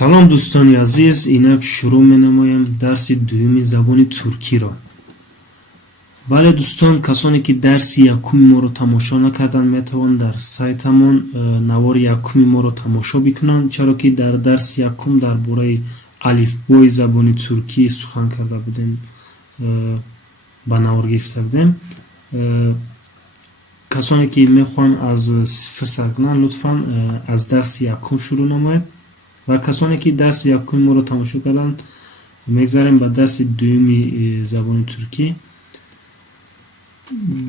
салом дӯстони азиз, инак шурӯъ менамоям дарси дуюми забони туркиро. бале дӯстон, касоне ки дарси якуми моро тамошо накарданд метавонанд дар сайтамон навори якуми моро тамошо бикунанд, чаро ки дар дарси якум дар бораи алифбои забони туркӣ сухан карда будем, ба навор гирифта будем. касоне ки мехоҳанд аз сифр сар кунанд, лутфан аз дарси якум шурӯъ намоед ва касоне ки дарси якуми моро тамошо карданд, мегзарем ба дарси дуюми забони туркӣ.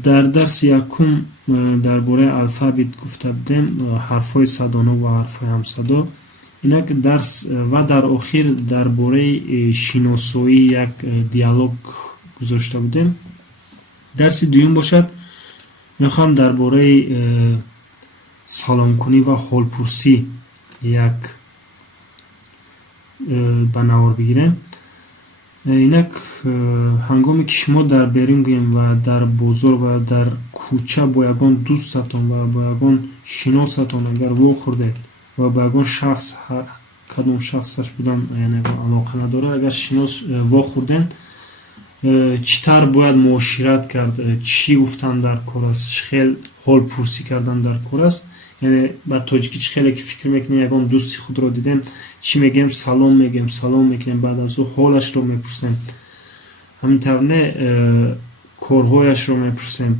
дар дарси якум дар бораи алфавит гуфта будем, ҳарфҳои садону ва ҳарфҳои ҳамсадо. инак дарс ва дар охир дар бораи шиносоии як диалог гузошта будем. дарси дуюм бошад, мехоҳам дар бораи саломкунӣ ва ҳолпурсӣ як ба навор бигирем. инак ҳангоме ки шумо дар берун гӯем ва дар бозор ва дар кӯча бо ягон дӯстатон ва бо ягон шиносатон агар вохӯрдед ва ба ягон шахс, ҳар кадом шахсаш будан алоқа надорад, агар шинос вохӯрден, чӣ тавр бояд муошират кард, чӣ гуфтан дар кор аст, чӣ хел ҳолпурсӣ кардан дар кор аст. яъне ба тоҷикӣ чӣ хеле ки фикр мекунем, ягон дӯсти худро дидем, чӣ мегӯем? Салом мегӯем, салом мекунем, баъд аз ӯ ҳолашро мепурсем, ҳамин тавр не корҳояшро мепурсем.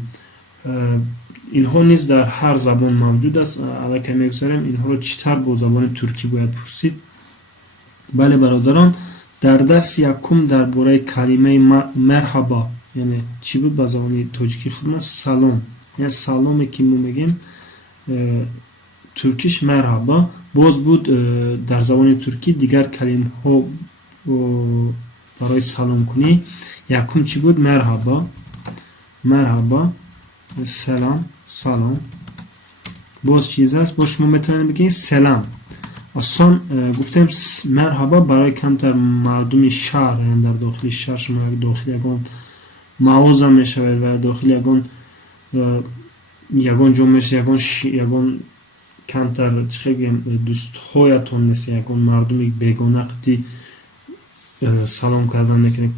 инҳо низ дар ҳар забон мавҷуд аст. аллакай мегузарем инҳоро чӣ тавр бо забони туркӣ бояд пурсид. бале бародарон, дар дарси якум дар бораи калимаи марҳаба, яъне чӣ буд ба забони тоҷикӣ худмон? Салом. яъне саломе ки мо мегӯем туркиш марҳаба. боз буд дар забони туркӣ дигар калимаҳо барои саломкунӣ. якум чӣ буд? Марҳаба, марҳаба, салам, салом. боз чиз аст, боз шумо метавонед бигӯед салам. осон гуфтем марҳаба барои камтар мардуми шаҳр, яъне дар дохили шаҳр шумо дохили ягон мағоза мешавед ва дохили ягон ҷо мешавед, ягон камтар чӣ хел гӯем дӯстҳоятон нест, ягон мардуми бегона қити салом кардан мекунед,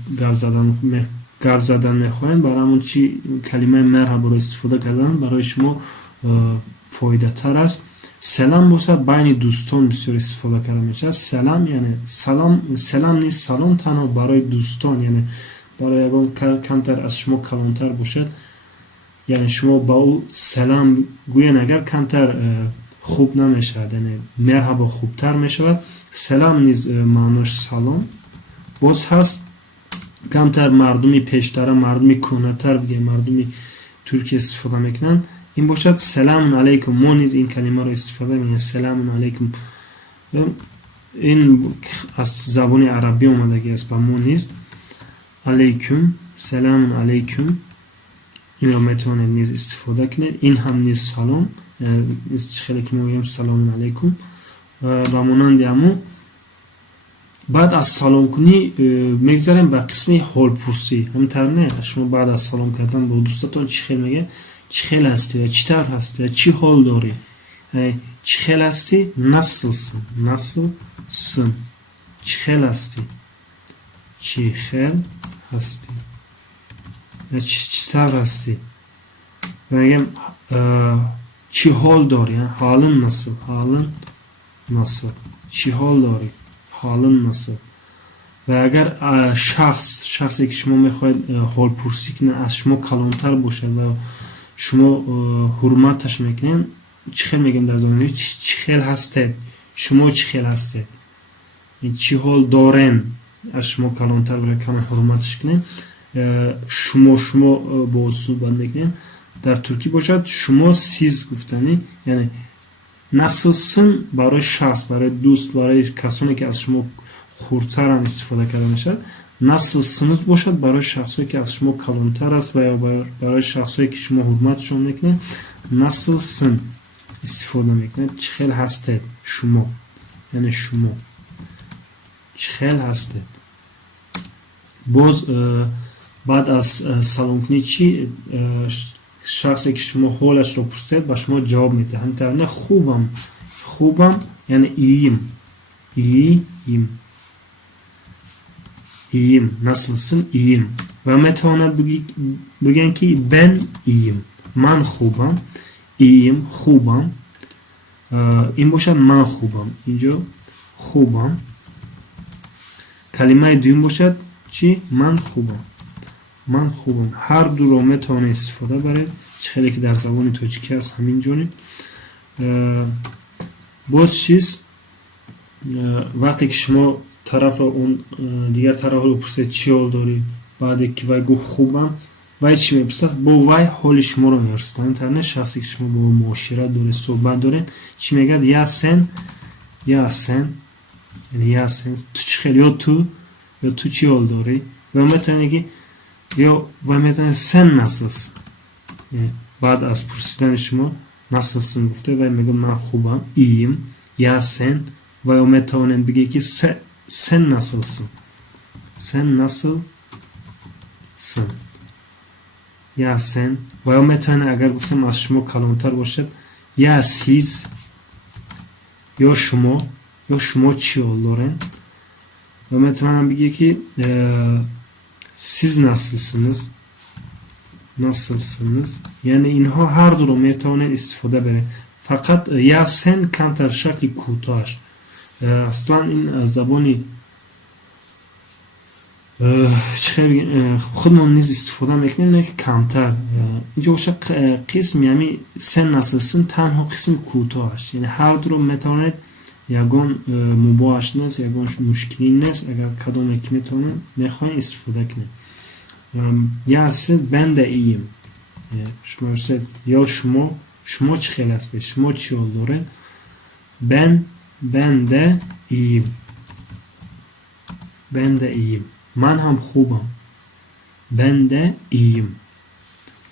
гап задан мехоҳем, бар ҳамон чӣ калимаи марҳабаро истифода кардан барои шумо фоидатар аст. салам бошад байни дӯстон бисёр истифода карда мешавад. салам яъне салам низ салом танҳо барои дӯстон, яъне барои ягон камтар аз шумо калонтар бошад, яъне шумо ба ӯ салам гӯен, агар камтар хуб намешавад, яъне марҳаба хубтар мешавад. салам низ маънош салом. боз ҳаст камтар мардуми пештара, мардуми кӯҳнатар бигӯем, мардуми туркия истифода мекунанд, ин бошад саламун алайкум. мо низ ин калимаро истифода мекунем, саламун алайкум. ин аз забони арабӣ омадагӣ аст ба мо низ. алайкум, саламун алайкум, инро метавонед низ истифода кунед. ин ҳам низ салом, чӣ хеле ки мо мегӯем саломун алайкум ба монанди ҳамо. баъд аз саломкунӣ мегзарем ба қисми ҳолпурсӣ. ҳамин тавр не, шумо баъд аз салом кардан бо дӯстатон чӣ хел мегӯед? чӣ хел ҳастӣ ва чӣ тавр ҳастӣ ва чӣ ҳол дорӣ? чӣ хел ҳастӣ? наслсин, наслсин. чӣ хел ҳастӣ? чӣ хел ҳастӣ ва чӣ тавр ҳастӣ? мегӯем чӣ ҳол дорӣ? ҳалин насл, ҳалин насл. чӣ ҳол дорӣ? ҳалин насл. ва агар шахсе ки шумо мехоҳед ҳолпурсӣ кунед аз шумо калонтар бошад ва шумо ҳурматаш мекунед, чӣ хел мегӯем дар забони чӣ хел ҳастед? шумо чӣ хел ҳастед? чӣ ҳол дорен? аз шумо калонтар бошад, каме ҳурматаш кунем. шумо бо суҳбат мекунем. дар туркӣ бошад шумо сиз гуфтанӣ, яъне наслсин барои шахс, барои дӯст, барои касоне ки аз шумо хурдтаран истифода карда мешавад. наслсинус бошад барои шахсое ки аз шумо калонтар аст ва ё барои шахсое ки шумо ҳурматшон мекунед. наслсин истифода мекунед. чӣ хел ҳастед? шумо, яъне шумо чӣ хел ҳастед? боз баъд аз саломкунӣ чӣ шахсе ки шумо ҳолашро пурсед ба шумо ҷавоб медиҳад. ҳамин тавр не хубам, хубам яъне иим, İyiyim. İyiyim. Nasılsın? İyiyim. Ve metana bugün ki ben iyiyim. Man خوبم. İyiyim. خوبم. این باشد من خوبم. اینجا خوبم. کلمه دوم باشد چی؟ من خوبم. من خوبم. هر دو رو میتونه استفاده بره. خیلی که در زبان تاجیکی هست همین جونی. باز چیز وقتی که شما طرف اون دیگر طرف رو پرسید چی حال داری، بعد که وای گفت خوبم، وای چی میپرسد؟ با وای حال شما رو میپرسد. اینترنت شخصی که شما با معاشرت داره صحبت دارین چی میگه؟ یا سن یعنی یا سن تو چی خیلی یا تو چی حال داری و میتونه بگی یا و میتونه سن نسلسın بعد از پرسیدن شما nasılsın گفته و میگه من خوبم iyiyim ya sen و میتونه بگه که sen nasılsın یا sen و میتونه اگر گفتم از شما کلانتر باشد یا siz یا شما چی حال دارین و میتونه بگه که siz nasılsınız یعنی اینها هر دو رو میتونه استفاده بره فقط یا سن کمتر شکل کوتاهش اصلا این زبانی خودمون نیز استفاده میکنیم نه کمتر اینجا باشه قسم یعنی سن nasılsın تنها قسم کوتاهش یعنی هر دو رو میتونه یگان مباهش نیست یگان مشکلی نیست اگر کدام یک میتونه میخواین استفاده کنیم یا siz ben de iyiyim شما siz یا شما چی خیلی هسته شما چی حال داره ben de iyiyim من هم خوبم ben de iyiyim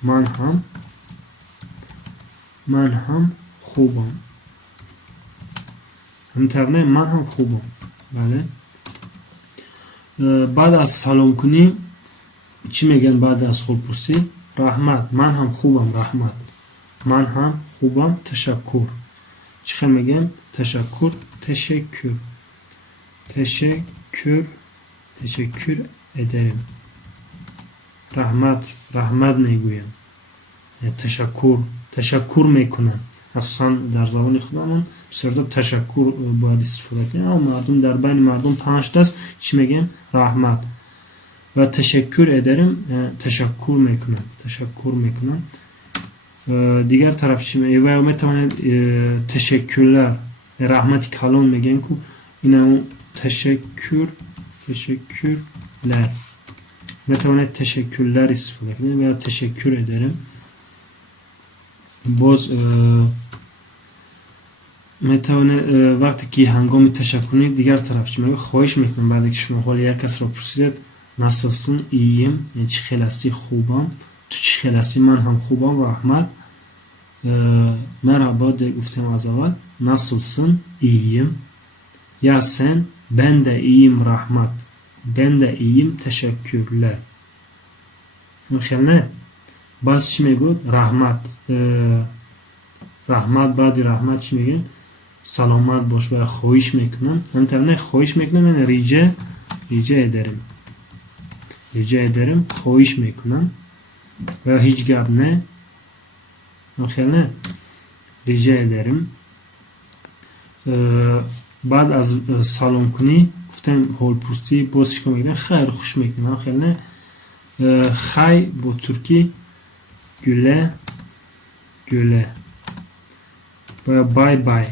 من هم خوبم همینطوره من هم خوبم بله بعد از سلام کنی چی میگن بعد از خودپرسی؟ رحمت من هم خوبم رحمت من هم خوبم تشکر چی میگن؟ تشکر تشکر ederim رحمت میگویم تشکر میکنن اساسا در زبان خودمون بسیار تشکر باید استفاده کنیم اما مردم در بین مردم پنج دست چی میگن؟ رحمت و تشکر ederim تشکر میکنم دیگر طرف چی میگه و میتونید تشکرler رحمت کلان میگن که اینا teşekkürler میتونید teşekkürler استفاده کنید و تشکر ederim باز میتونه وقتی که هنگام تشکر کنید دیگر طرف چی میگه؟ خواهش میکنم بعد که شما حال یک کس را پرسیدید nasılsın iyiyim yani چی خیلی هستی خوبم تو چی خیلی هستی من هم خوبم رحمت merhaba de گفتم از اول nasılsın iyiyim ya sen ben de iyiyim rahmat ben de iyiyim teşekkürler خیلی نه باز چی میگه رحمت بعد رحمت چی میگه سلامت باش و خواهش میکنم همینطور خواهش میکنم یعنی rica ederim خواهش میکنم و hiç gap ne خیلی نه rica ederim بعد از سلام کنی گفتم حال پرسی باز چیکار میکنم خیر خوش میکنم خیلی نه خی با ترکی güle و بای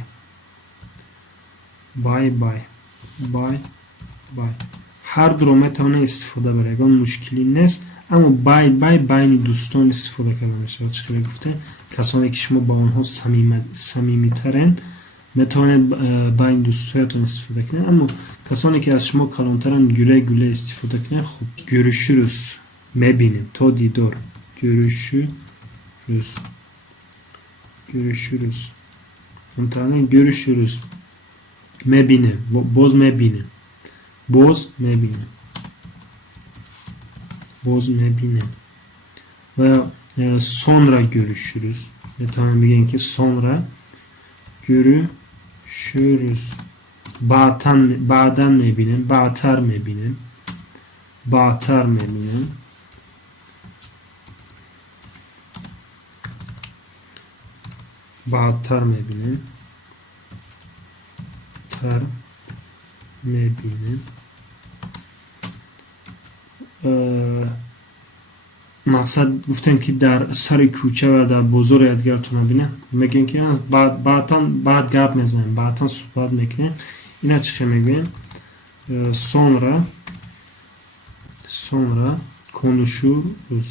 هر دو رو میتونه استفاده بره اگر مشکلی نیست اما بای بین دوستان استفاده کرده میشه چه گفته کسانی که شما با آنها صمیمی ترین میتونید بین دوستانتون استفاده کنید اما کسانی که از شما کلانترن güle استفاده کنید خوب görüşürüz میبینیم تا دیدار görüşürüz همطورانه görüşürüz میبینیم باز میبینیم ve sonra görüşürüz. Tamam bilin ki sonra görüşürüz. بعدن میبینیم، بعدتر میبینیم، بعدتر میبینیم، بعدتر میبینیم، تر میبینیم. مقصد گفتم که در سر کوچه و در بازار یادگارتون ببینه میگن که بعد گپ میزنیم، بعدا صحبت میکنیم. اینا چی میگیم؟ sonra konuşuruz.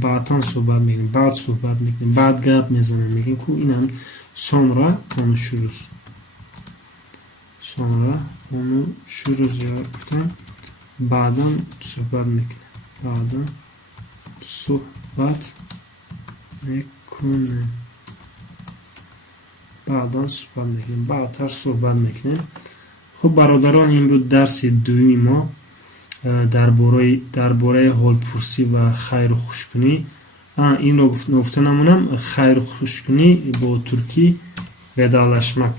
بعدا صحبت میکنیم، بعد صحبت میکنیم، بعد گپ میزنیم، میگیم که اینا sonra konuşuruz. Sonra konuşuruz ya گفتم بعدا صحبت میکنیم، بعدا صحبت میکنیم، بعدا صحبت میکنیم، بعدتر صحبت میکنیم. خب برادران، امروز درس دومی ما درباره حالپرسی و خیر و خوشبینی. این رو گفته نمونم، خیر و خوشبینی با ترکی vedalaşmak.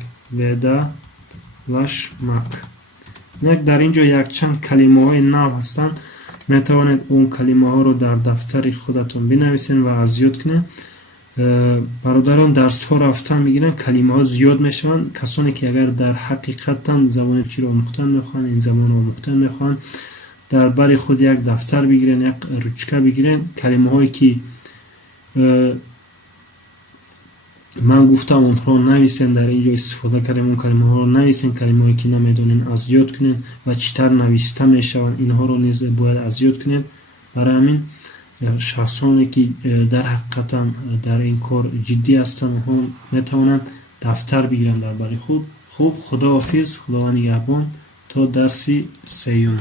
در اینجا یک چند کلمه های نو هستند. میتوانید اون کلمه ها رو در دفتر خودتون بنویسین و از یاد کنین. برادران درس ها رفتن میگیرن، کلمه ها زیاد میشن. کسانی که اگر در حقیقتا زبان ترکی رو آموختن میخوان، این زبان رو آموختن میخوان، در بر خود یک دفتر بگیرن، یک روچکه بگیرن، کلمه هایی که من گفتم اون رو نویسین، در اینجا استفاده کردیم اون کلمه ها رو نویسین. کلمه هایی که نمیدونین از یاد کنین و چطور نوشته میشون اینها رو نیز باید از یاد کنین. برای همین شخصانی که در حقیقتا در این کار جدی هستن هم میتونن دفتر بگیرن در برای خود. خب خداحافظ، خداوند نگهبان تا درسی سیوم.